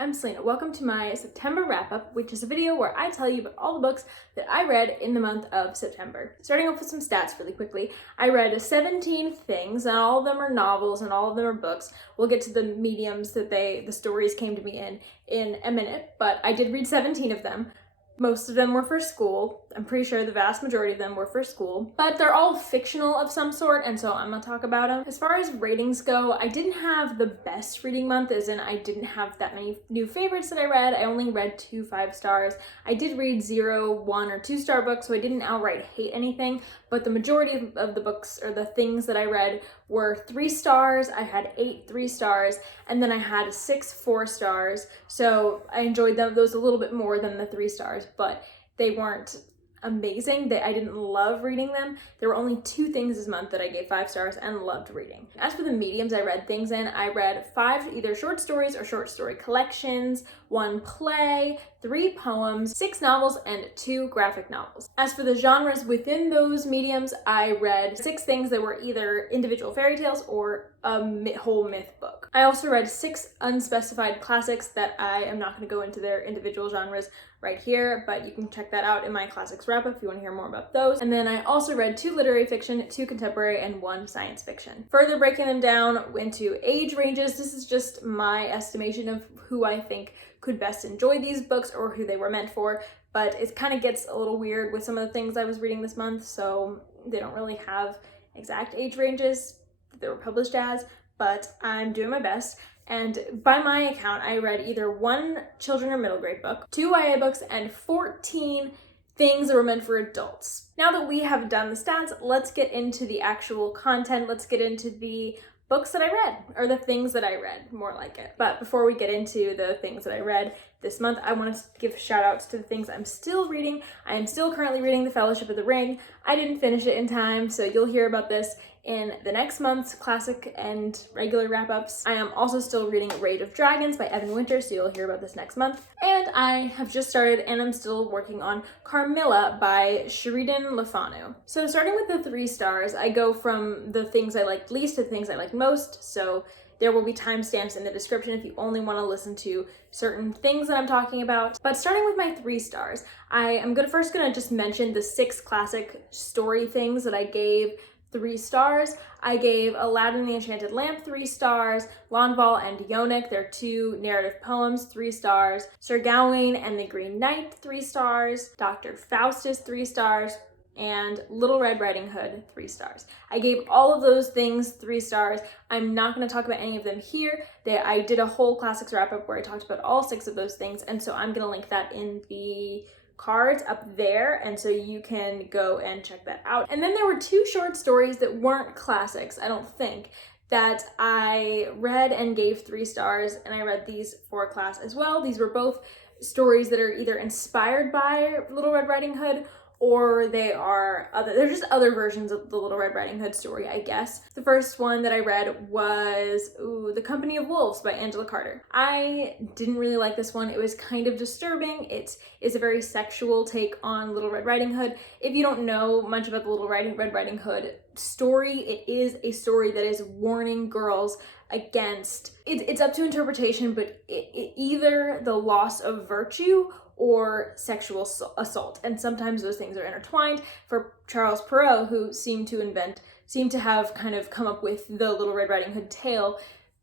I'm Selena. Welcome to my September wrap-up, which is a video where I tell you about all the books that I read in the month of September. Starting off with some stats really quickly, I read 17 things, and all of them are novels and all of them are books. We'll get to the mediums that the stories came to me in a minute, but I did read 17 of them. Most of them were for school. I'm pretty sure the vast majority of them were for school, but they're all fictional of some sort, and so I'm gonna talk about them. As far as ratings go, I didn't have the best reading month, as in I didn't have that many new favorites that I read. I only read 2 5-stars. I did read 0, 1, or 2-star books, so I didn't outright hate anything, but the majority of the books or the things that I read were 3 stars. I had 8 3-stars, and then I had 6 4-stars, so I enjoyed those a little bit more than the 3 stars, but they weren't amazing. I didn't love reading them. There were only 2 things this month that I gave 5 stars and loved reading. As for the mediums I read things in, I read 5 either short stories or short story collections, 1 play, 3 poems, 6 novels, and 2 graphic novels. As for the genres within those mediums, I read 6 things that were either individual fairy tales or a whole myth book. I also read 6 unspecified classics that I am not going to go into their individual genres right here, but you can check that out in my classics wrap-up if you want to hear more about those. And then I also read 2 literary fiction, 2 contemporary, and 1 science fiction. Further breaking them down into age ranges, this is just my estimation of who I think could best enjoy these books or who they were meant for, but it kind of gets a little weird with some of the things I was reading this month, so they don't really have exact age ranges that they were published as, but I'm doing my best. And by my account, I read either 1 children or middle grade book, 2 YA books, and 14 things that were meant for adults. Now that we have done the stats, let's get into the actual content. Let's get into the books that I read, or the things that I read, more like it. But before we get into the things that I read this month, I want to give shout outs to the things I'm still reading. I am still currently reading The Fellowship of the Ring. I didn't finish it in time, so you'll hear about this in the next month's classic and regular wrap-ups. I am also still reading Rage of Dragons by Evan Winter, so you'll hear about this next month. And I have just started and I'm still working on Carmilla by Sheridan Le Fanu. So starting with the 3 stars, I go from the things I liked least to the things I liked most, so there will be timestamps in the description if you only want to listen to certain things that I'm talking about. But starting with my 3 stars, I am first gonna just mention the 6 classic story things that I gave 3 stars. I gave Aladdin and the Enchanted Lamp 3 stars, Lonval and Yonick, their 2 narrative poems, 3 stars, Sir Gawain and the Green Knight 3 stars, Dr. Faustus 3 stars, and Little Red Riding Hood 3 stars. I gave all of those things 3 stars. I'm not going to talk about any of them here. I did a whole classics wrap-up where I talked about all 6 of those things, and so I'm going to link that in the cards up there, and so you can go and check that out. And then there were 2 short stories that weren't classics, I don't think, that I read and gave 3 stars, and I read these for class as well. These were both stories that are either inspired by Little Red Riding Hood or they're just other versions of the Little Red Riding Hood story, I guess. The first one that I read was The Company of Wolves by Angela Carter. I didn't really like this one. It was kind of disturbing. It is a very sexual take on Little Red Riding Hood. If you don't know much about the Little Red Riding Hood story, it is a story that is warning girls against, it's up to interpretation, but either the loss of virtue or sexual assault, and sometimes those things are intertwined. For Charles Perrault, who seemed to have kind of come up with the Little Red Riding Hood tale,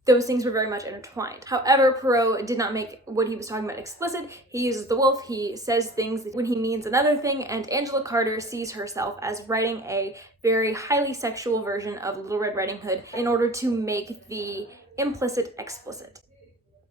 those things were very much intertwined. However, Perrault did not make what he was talking about explicit. He uses the wolf, he says things when he means another thing, and Angela Carter sees herself as writing a very highly sexual version of Little Red Riding Hood in order to make the implicit explicit,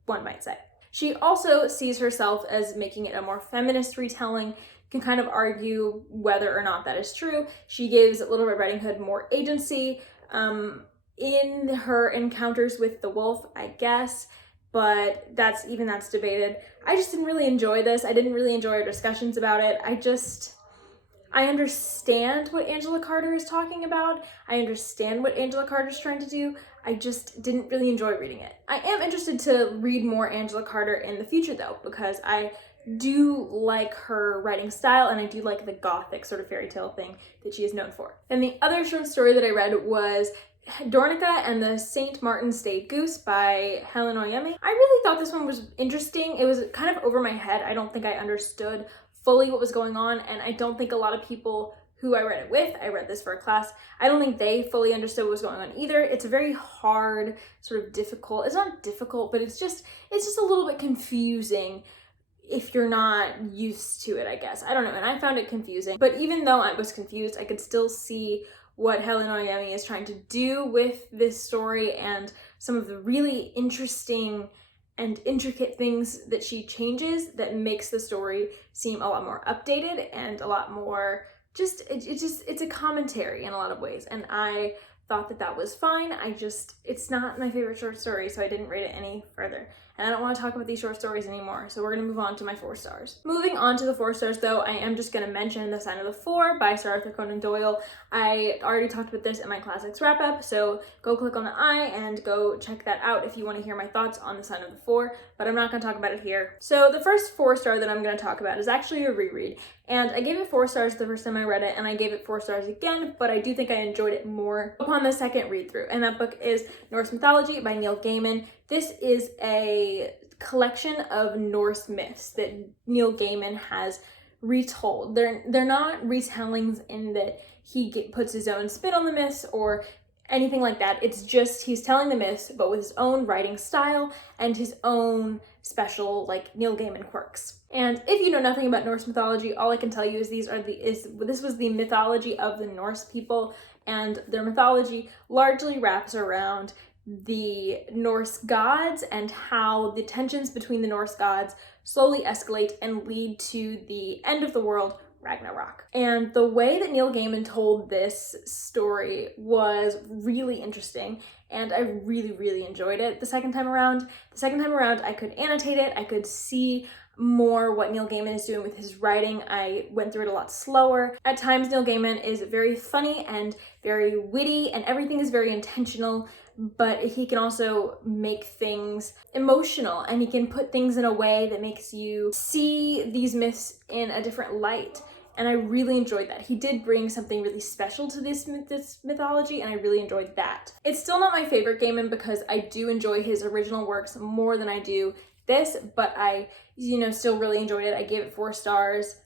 one might say. She also sees herself as making it a more feminist retelling. Can kind of argue whether or not that is true. She gives Little Red Riding Hood more agency in her encounters with the wolf, I guess, but that's debated. I just didn't really enjoy this. I didn't really enjoy our discussions about it. I understand what Angela Carter is talking about. I understand what Angela Carter's trying to do. I just didn't really enjoy reading it. I am interested to read more Angela Carter in the future though, because I do like her writing style and I do like the gothic sort of fairy tale thing that she is known for. And the other short story that I read was Dornicka and the St. Martin's Day Goose by Helen Oyeyemi. I really thought this one was interesting. It was kind of over my head. I don't think I understood fully what was going on, and I don't think a lot of people who I read it with, I read this for a class, I don't think they fully understood what was going on either. It's a very hard, sort of difficult, it's not difficult, but it's just a little bit confusing if you're not used to it, I guess. I don't know, and I found it confusing. But even though I was confused, I could still see what Helen Oyeyemi is trying to do with this story and some of the really interesting and intricate things that she changes that makes the story seem a lot more updated and a lot more it's a commentary in a lot of ways. And I thought that that was fine. It's not my favorite short story, so I didn't rate it any further. And I don't want to talk about these short stories anymore, so we're going to move on to my 4 stars. Moving on to the 4 stars, though, I am just going to mention The Sign of the Four by Sir Arthur Conan Doyle. I already talked about this in my Classics wrap-up, so go click on the I and go check that out if you want to hear my thoughts on The Sign of the Four, but I'm not going to talk about it here. So the first 4 star that I'm going to talk about is actually a reread, and I gave it 4 stars the first time I read it, and I gave it 4 stars again, but I do think I enjoyed it more upon the second read-through, and that book is Norse Mythology by Neil Gaiman. This is a collection of Norse myths that Neil Gaiman has retold. They're not retellings in that he puts his own spin on the myths or anything like that. It's just he's telling the myths, but with his own writing style and his own special, like, Neil Gaiman quirks. And if you know nothing about Norse mythology, all I can tell you is this was the mythology of the Norse people, and their mythology largely wraps around the Norse gods and how the tensions between the Norse gods slowly escalate and lead to the end of the world, Ragnarok. And the way that Neil Gaiman told this story was really interesting, and I really, really enjoyed it the second time around. The second time around, I could annotate it, I could see more what Neil Gaiman is doing with his writing. I went through it a lot slower. At times, Neil Gaiman is very funny and very witty, and everything is very intentional, but he can also make things emotional, and he can put things in a way that makes you see these myths in a different light. And I really enjoyed that. He did bring something really special to this mythology, and I really enjoyed that. It's still not my favorite Gaiman because I do enjoy his original works more than I do this, but I, still really enjoyed it. I gave it 4 stars.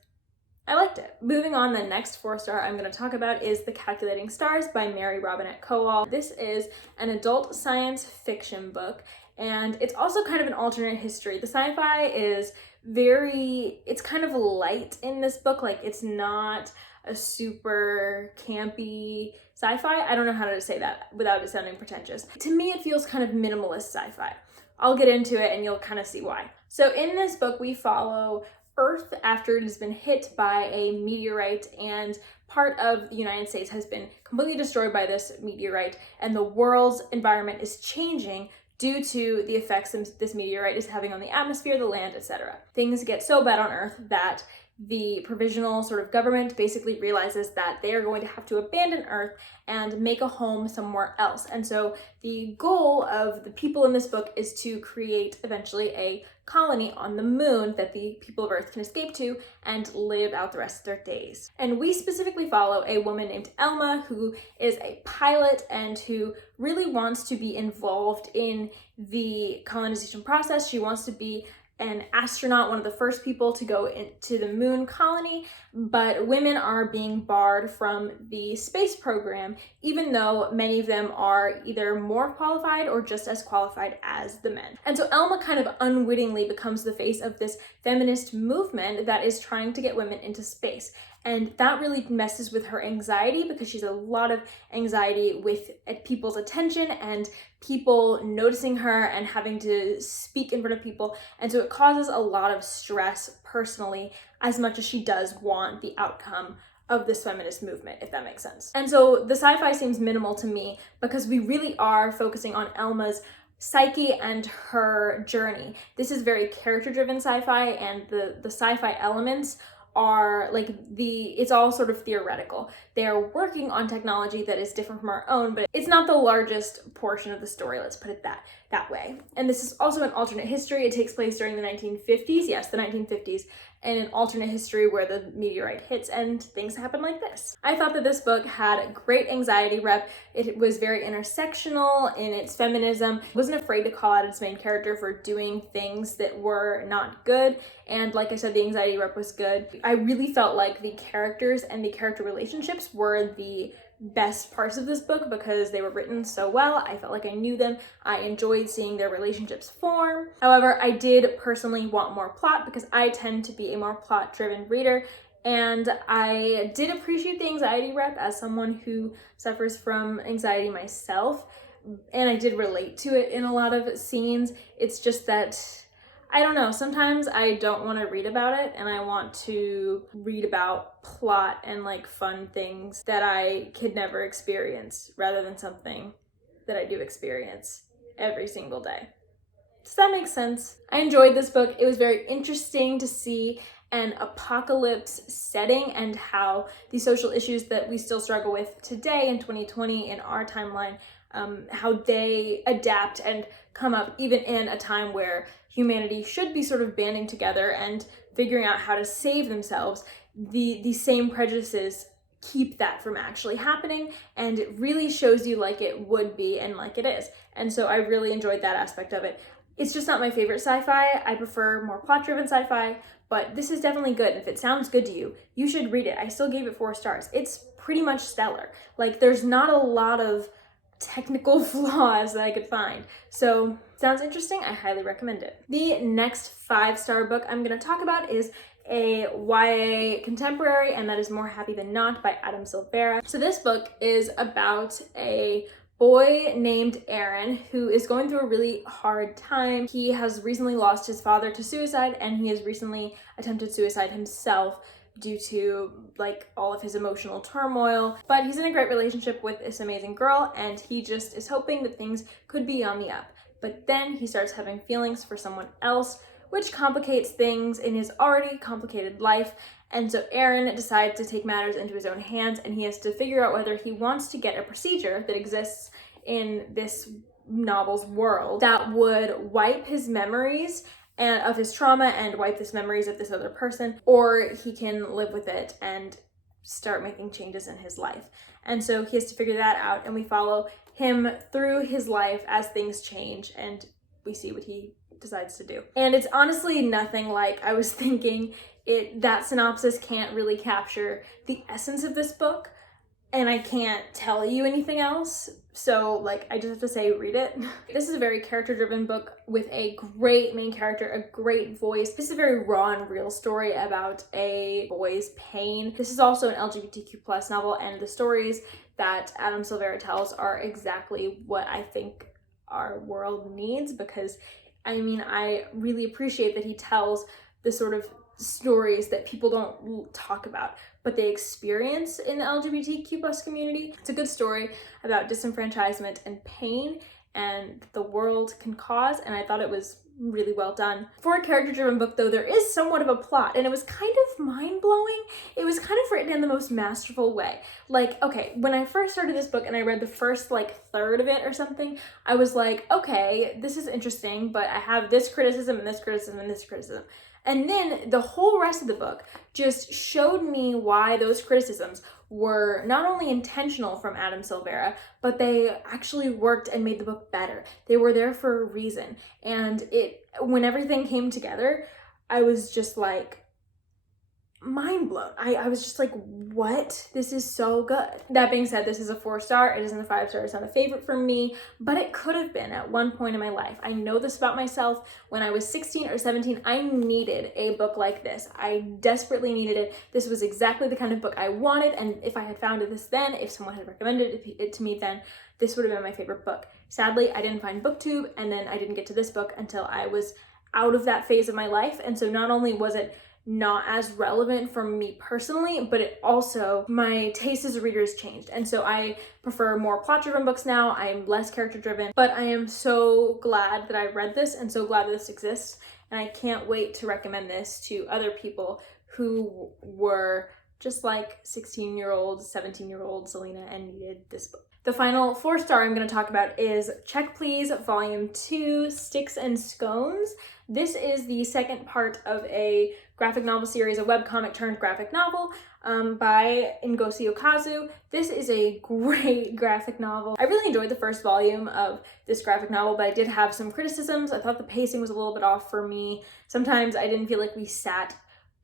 I liked it. Moving on, the next 4 star I'm going to talk about is The Calculating Stars by Mary Robinette Kowal. This is an adult science fiction book, and it's also kind of an alternate history. The sci-fi is it's kind of light in this book. Like, it's not a super campy sci-fi. I don't know how to say that without it sounding pretentious. To me, it feels kind of minimalist sci-fi. I'll get into it and you'll kind of see why. So in this book, we follow Earth after it has been hit by a meteorite, and part of the United States has been completely destroyed by this meteorite, and the world's environment is changing due to the effects this meteorite is having on the atmosphere, the land, etc. Things get so bad on Earth that the provisional sort of government basically realizes that they are going to have to abandon Earth and make a home somewhere else. And so the goal of the people in this book is to create eventually a colony on the moon that the people of Earth can escape to and live out the rest of their days. And we specifically follow a woman named Elma, who is a pilot and who really wants to be involved in the colonization process. She wants to be an astronaut, one of the first people to go into the moon colony, but women are being barred from the space program, even though many of them are either more qualified or just as qualified as the men. And so Elma kind of unwittingly becomes the face of this feminist movement that is trying to get women into space. And that really messes with her anxiety, because she's a lot of anxiety with people's attention and people noticing her and having to speak in front of people. And so it causes a lot of stress personally, as much as she does want the outcome of this feminist movement, if that makes sense. And so the sci-fi seems minimal to me because we really are focusing on Elma's psyche and her journey. This is very character-driven sci-fi, and the sci-fi elements are it's all sort of theoretical. They are working on technology that is different from our own, but it's not the largest portion of the story, let's put it that. that way. And this is also an alternate history. It takes place during the 1950s. Yes, the 1950s. And an alternate history where the meteorite hits and things happen like this. I thought that this book had great anxiety rep. It was very intersectional in its feminism. It wasn't afraid to call out its main character for doing things that were not good. And like I said, the anxiety rep was good. I really felt like the characters and the character relationships were the best parts of this book because they were written so well. I felt like I knew them. I enjoyed seeing their relationships form. However, I did personally want more plot because I tend to be a more plot-driven reader, and I did appreciate the anxiety rep as someone who suffers from anxiety myself, and I did relate to it in a lot of scenes. It's just that I don't know, sometimes I don't want to read about it and I want to read about plot and like fun things that I could never experience rather than something that I do experience every single day. Does that make sense? I enjoyed this book. It was very interesting to see an apocalypse setting and how the social issues that we still struggle with today in 2020 in our timeline, how they adapt and come up even in a time where humanity should be sort of banding together and figuring out how to save themselves. The same prejudices keep that from actually happening, and it really shows you like it would be and like it is. And so I really enjoyed that aspect of it. It's just not my favorite sci-fi. I prefer more plot-driven sci-fi, but this is definitely good. If it sounds good to you, you should read it. I still gave it 4 stars. It's pretty much stellar. Like, there's not a lot of technical flaws that I could find. So, sounds interesting. I highly recommend it. The next 5-star book I'm going to talk about is a YA contemporary, and that is More Happy Than Not by Adam Silvera. So this book is about a boy named Aaron who is going through a really hard time. He has recently lost his father to suicide, and he has recently attempted suicide himself due to like all of his emotional turmoil. But he's in a great relationship with this amazing girl, and he just is hoping that things could be on the up. But then he starts having feelings for someone else, which complicates things in his already complicated life. And so Aaron decides to take matters into his own hands, and he has to figure out whether he wants to get a procedure that exists in this novel's world that would wipe his memories and of his trauma and wipe his memories of this other person, or he can live with it and start making changes in his life. And so he has to figure that out, and we follow him through his life as things change, and we see what he decides to do. And it's honestly nothing like I was thinking. That synopsis can't really capture the essence of this book, and I can't tell you anything else. So like, I just have to say, read it. This is a very character-driven book with a great main character, a great voice. This is a very raw and real story about a boy's pain. This is also an LGBTQ+ novel, and the stories that Adam Silvera tells are exactly what I think our world needs, because I mean, I really appreciate that he tells the sort of stories that people don't talk about, but they experience in the LGBTQ+ community. It's a good story about disenfranchisement and pain and the world can cause, and I thought it was really well done. For a character-driven book, though, there is somewhat of a plot, and it was kind of mind-blowing. It was kind of written in the most masterful way. Like, okay, when I first started this book and I read the first, like, third of it or something, I was like, okay, this is interesting, but I have this criticism and this criticism and this criticism. And then the whole rest of the book just showed me why those criticisms were not only intentional from Adam Silvera, but they actually worked and made the book better. They were there for a reason. And when everything came together, I was just like, mind blown. I was just like, what? This is so good. That being said, this is a 4-star. It isn't a 5-star. It's not a favorite for me, but it could have been at one point in my life. I know this about myself. When I was 16 or 17, I needed a book like this. I desperately needed it. This was exactly the kind of book I wanted, and if I had found this then, if someone had recommended it to me then, this would have been my favorite book. Sadly, I didn't find BookTube, and then I didn't get to this book until I was out of that phase of my life, and so not only was it not as relevant for me personally, but it also, my taste as a reader has changed. And so I prefer more plot-driven books now. I'm less character-driven, but I am so glad that I read this and so glad that this exists. And I can't wait to recommend this to other people who were just like 16-year-old, 17-year-old Selena, and needed this book. The final 4-star I'm going to talk about is Check Please Volume 2, Sticks and Scones. This is the second part of a graphic novel series, a webcomic turned graphic novel by Ngozi Okazu. This is a great graphic novel. I really enjoyed the first volume of this graphic novel, but I did have some criticisms. I thought the pacing was a little bit off for me. Sometimes I didn't feel like we sat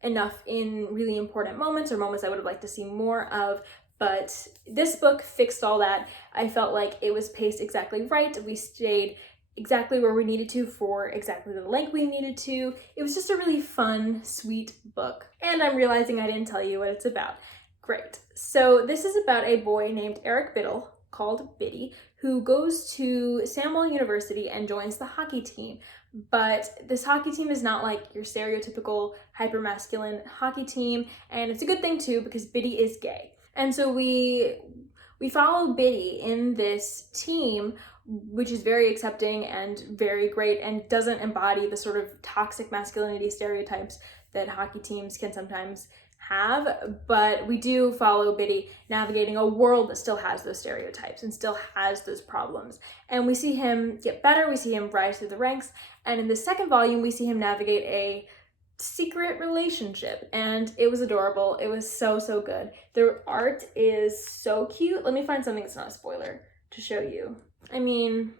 enough in really important moments or moments I would have liked to see more of. But this book fixed all that. I felt like it was paced exactly right. We stayed exactly where we needed to for exactly the length we needed to. It was just a really fun, sweet book. And I'm realizing I didn't tell you what it's about. Great. So this is about a boy named Eric Biddle, called Biddy, who goes to Samuel University and joins the hockey team. But this hockey team is not like your stereotypical hyper-masculine hockey team. And it's a good thing too, because Biddy is gay. And so we follow Biddy in this team, which is very accepting and very great and doesn't embody the sort of toxic masculinity stereotypes that hockey teams can sometimes have. But we do follow Biddy navigating a world that still has those stereotypes and still has those problems. And we see him get better, we see him rise through the ranks. And in the second volume, we see him navigate a secret relationship, and it was adorable. It was so good. Their art is so cute. Let me find something that's not a spoiler to show you. I mean,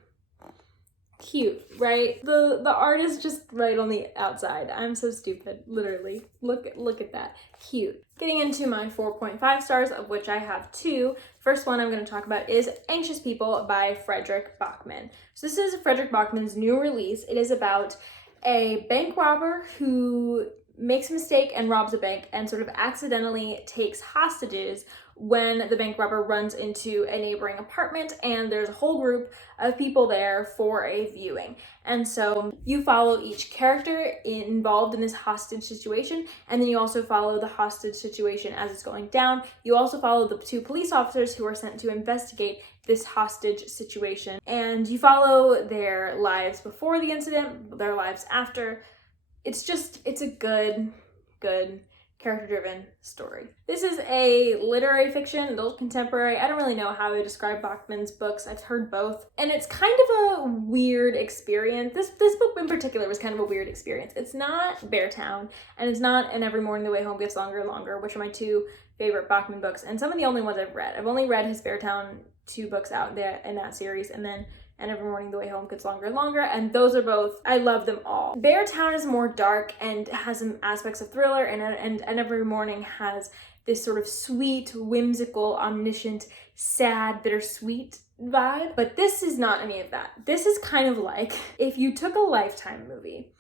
cute, right? The art is just right on the outside. I'm so stupid, literally. Look at that. Cute. Getting into my 4.5 stars, of which I have 2. First one I'm going to talk about is Anxious People by Fredrik Backman. So this is Fredrik Backman's new release. It is about a bank robber who makes a mistake and robs a bank and sort of accidentally takes hostages when the bank robber runs into a neighboring apartment, and there's a whole group of people there for a viewing. And so you follow each character involved in this hostage situation, and then you also follow the hostage situation as it's going down. You also follow the 2 police officers who are sent to investigate this hostage situation, and you follow their lives before the incident, their lives after. It's a good character-driven story. This is a literary fiction, adult contemporary. I don't really know how to describe Bachman's books. I've heard both. And it's kind of a weird experience. This book in particular was kind of a weird experience. It's not Beartown, and it's not And Every Morning the Way Home Gets Longer and Longer, which are my 2 favorite Bachman books, and some of the only ones I've read. I've only read his Beartown 2 books out there in that series, and then And Every Morning the Way Home Gets Longer and Longer, and those are both, I love them all. Beartown is more dark and has some aspects of thriller, and Every Morning has this sort of sweet, whimsical, omniscient, sad, bittersweet vibe. But this is not any of that. This is kind of like if you took a Lifetime movie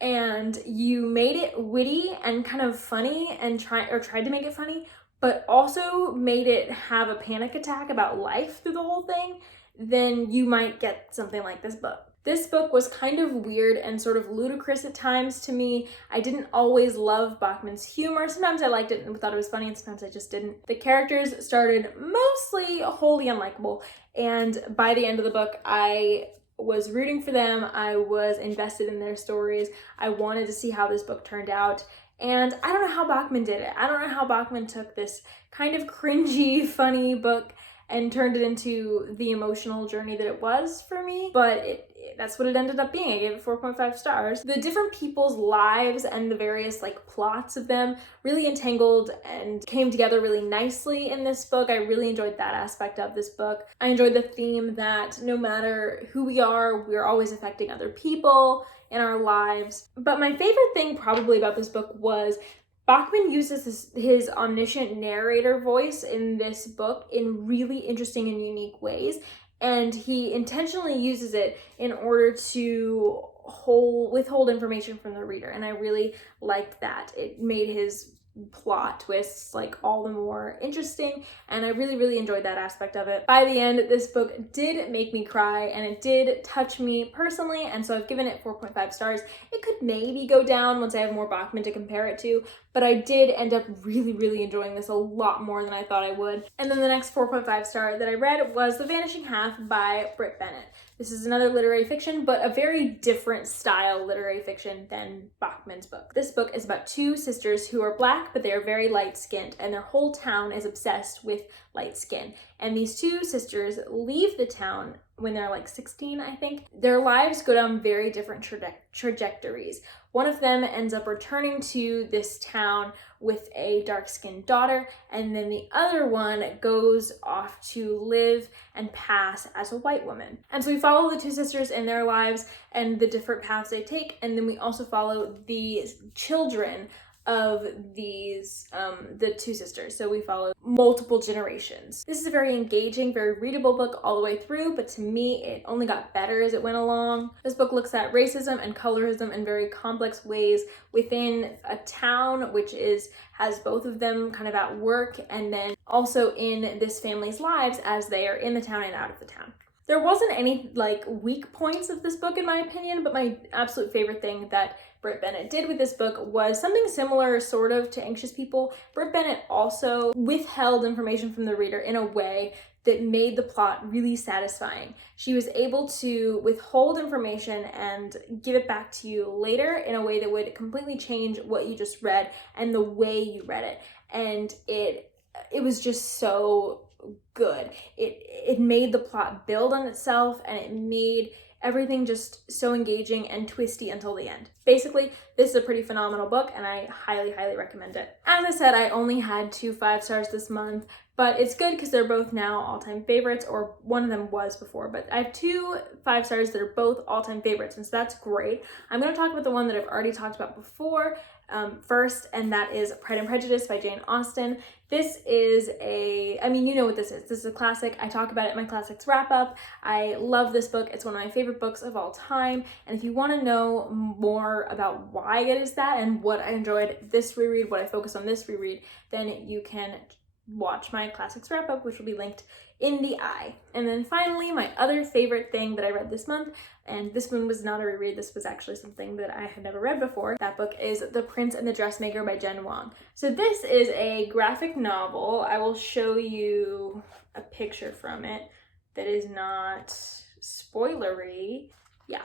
and you made it witty and kind of funny and tried to make it funny, but also made it have a panic attack about life through the whole thing, then you might get something like this book. This book was kind of weird and sort of ludicrous at times to me. I didn't always love Bachman's humor. Sometimes I liked it and thought it was funny, and sometimes I just didn't. The characters started mostly wholly unlikable, and by the end of the book, I was rooting for them. I was invested in their stories. I wanted to see how this book turned out. And I don't know how Bachman did it. I don't know how Bachman took this kind of cringy, funny book and turned it into the emotional journey that it was for me, but that's what it ended up being. I gave it 4.5 stars. The different people's lives and the various plots of them really entangled and came together really nicely in this book. I really enjoyed that aspect of this book. I enjoyed the theme that no matter who we are, we're always affecting other people in our lives. But my favorite thing probably about this book was Bachman uses his omniscient narrator voice in this book in really interesting and unique ways, and he intentionally uses it in order to withhold information from the reader, and I really liked that. It made his plot twists all the more interesting, and I really enjoyed that aspect of it. By the end, this book did make me cry, and it did touch me personally, and so I've given it 4.5 stars. It could maybe go down once I have more Bachman to compare it to, but I did end up really enjoying this a lot more than I thought I would. And then the next 4.5 star that I read was The Vanishing Half by Britt Bennett. This is another literary fiction, but a very different style literary fiction than Bachman's book. This book is about two sisters who are Black, but they are very light-skinned, and their whole town is obsessed with light skin. And these two sisters leave the town when they're like 16, I think. Their lives go down very different trajectories. One of them ends up returning to this town with a dark-skinned daughter, and then the other one goes off to live and pass as a white woman. And so we follow the two sisters in their lives and the different paths they take, and then we also follow the children of these, the two sisters. So we follow multiple generations. This is a very engaging, very readable book all the way through, but to me, it only got better as it went along. This book looks at racism and colorism in very complex ways within a town, which has both of them kind of at work, and then also in this family's lives as they are in the town and out of the town. There wasn't any like weak points of this book in my opinion, but my absolute favorite thing that Britt Bennett did with this book was something similar sort of to Anxious People. Britt Bennett also withheld information from the reader in a way that made the plot really satisfying. She was able to withhold information and give it back to you later in a way that would completely change what you just read and the way you read it. And it was just so good. It made the plot build on itself, and it made everything just so engaging and twisty until the end. Basically, this is a pretty phenomenal book, and I highly, highly recommend it. As I said, I only had 2 5-stars this month, but it's good because they're both now all-time favorites, or one of them was before, but I have 2 5-stars that are both all-time favorites, and so that's great. I'm going to talk about the one that I've already talked about before first, and that is Pride and Prejudice by Jane Austen. This is you know what this is. This is a classic. I talk about it in my classics wrap up. I love this book. It's one of my favorite books of all time. And if you want to know more about why it is that and what I enjoyed this reread, what I focused on this reread, then you can watch my classics wrap up, which will be linked in the eye. And then finally, my other favorite thing that I read this month, and this one was not a reread, this was actually something that I had never read before. That book is The Prince and the Dressmaker by Jen Wang. So this is a graphic novel. I will show you a picture from it that is not spoilery. Yeah.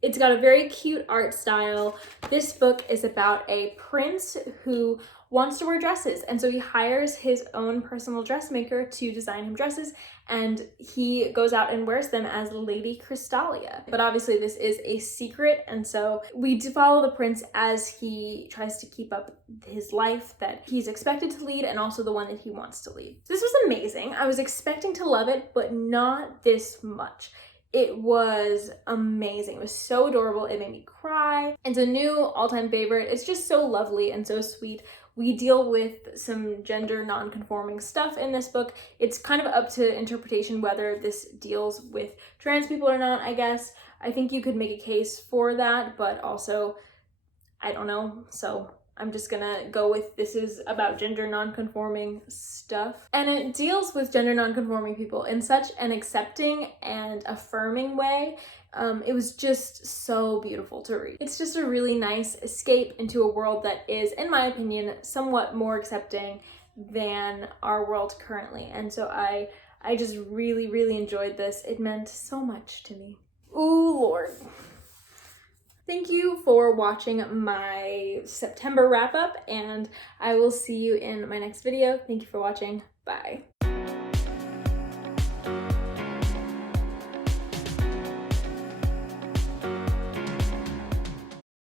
It's got a very cute art style. This book is about a prince who wants to wear dresses, and so he hires his own personal dressmaker to design him dresses, and he goes out and wears them as Lady Crystalia. But obviously this is a secret, and so we do follow the prince as he tries to keep up his life that he's expected to lead and also the one that he wants to lead. This was amazing. I was expecting to love it, but not this much. It was amazing. It was so adorable. It made me cry. It's a new all-time favorite. It's just so lovely and so sweet. We deal with some gender non-conforming stuff in this book. It's kind of up to interpretation whether this deals with trans people or not, I guess. I think you could make a case for that, but also, I don't know. So I'm just gonna go with this is about gender non-conforming stuff. And it deals with gender non-conforming people in such an accepting and affirming way. It was just so beautiful to read. It's just a really nice escape into a world that is, in my opinion, somewhat more accepting than our world currently. And so I just really, really enjoyed this. It meant so much to me. Ooh, Lord. Thank you for watching my September wrap up, and I will see you in my next video. Thank you for watching. Bye.